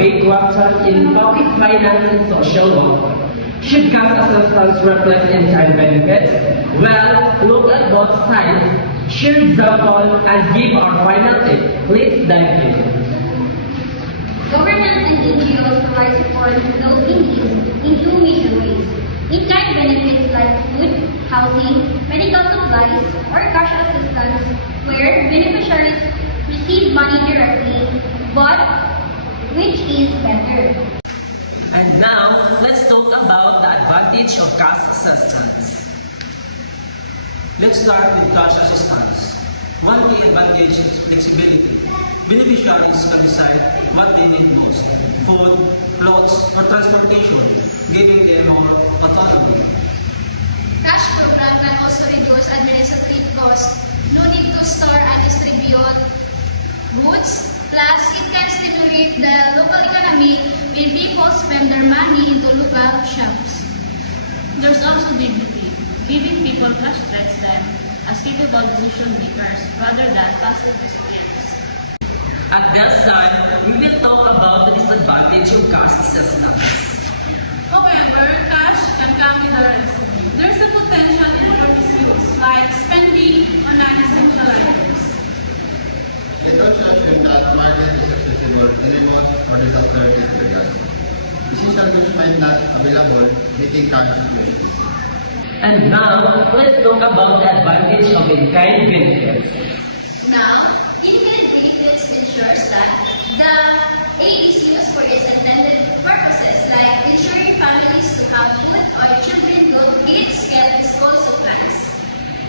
big question in public finance and social welfare. Should cash assistance replace in-kind benefits? Well, look at both sides, share example, and give our final take. Let's dive in. Government and NGOs provide support to those in need in two major ways. In-kind benefits like food, housing, medical supplies, or cash assistance, where beneficiaries receive money directly, but which is better? And now, let's talk about the advantage of cash assistance. Let's start with cash assistance. One key advantage is flexibility. Beneficiaries can decide what they need most: food, clothes, or transportation, giving them more autonomy. Cash program can also reduce administrative costs. No need to store and distribute goods. Plus, it can stimulate the local economy when people spend their money into local shops. There's also dignity, giving people cash lets them as capable decision makers rather than passive recipients. At this time, we will talk about the disadvantage of cash assistance. However, cash can come with a risk. There's a potential for misuse, like spending on non-essential items. It also assumes that market is accessible in remote or disaster-hit areas. Essential goods might not available, making cash situations. And now, let's talk about the advantage of in-kind benefits. Now, in-kind benefits ensures that the aid is used for its intended purposes, like ensuring families to have food or children go to kids get school supplies.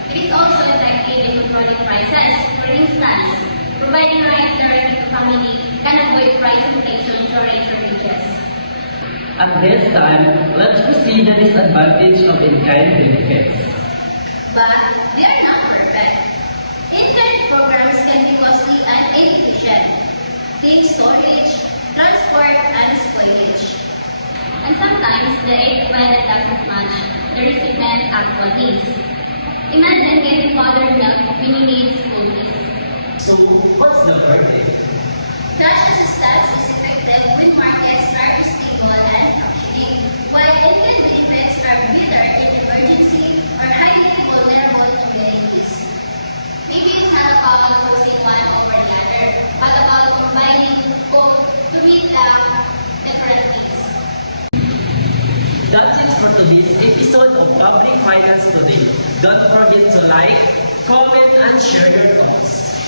It is also effective in controlling prices. For instance, providing rice directly to family can avoid price inflation during shortages. At this time, let's proceed the disadvantage of in-kind benefits. But they are not perfect. In-kind programs can be costly and inefficient. Think storage, transport, and spoilage. And sometimes the aid provided doesn't match the recipient actual needs. Imagine getting powdered milk when you need school fees. So, what's the verdict? Cash assistance is effective when markets are stable and functioning, while in-kind benefits are better in emergency or highly vulnerable communities. Maybe it's not about choosing one over the other, but about combining both to meet different needs. That's it for today's episode of Public Finance Today. Don't forget to like, comment, and share your thoughts.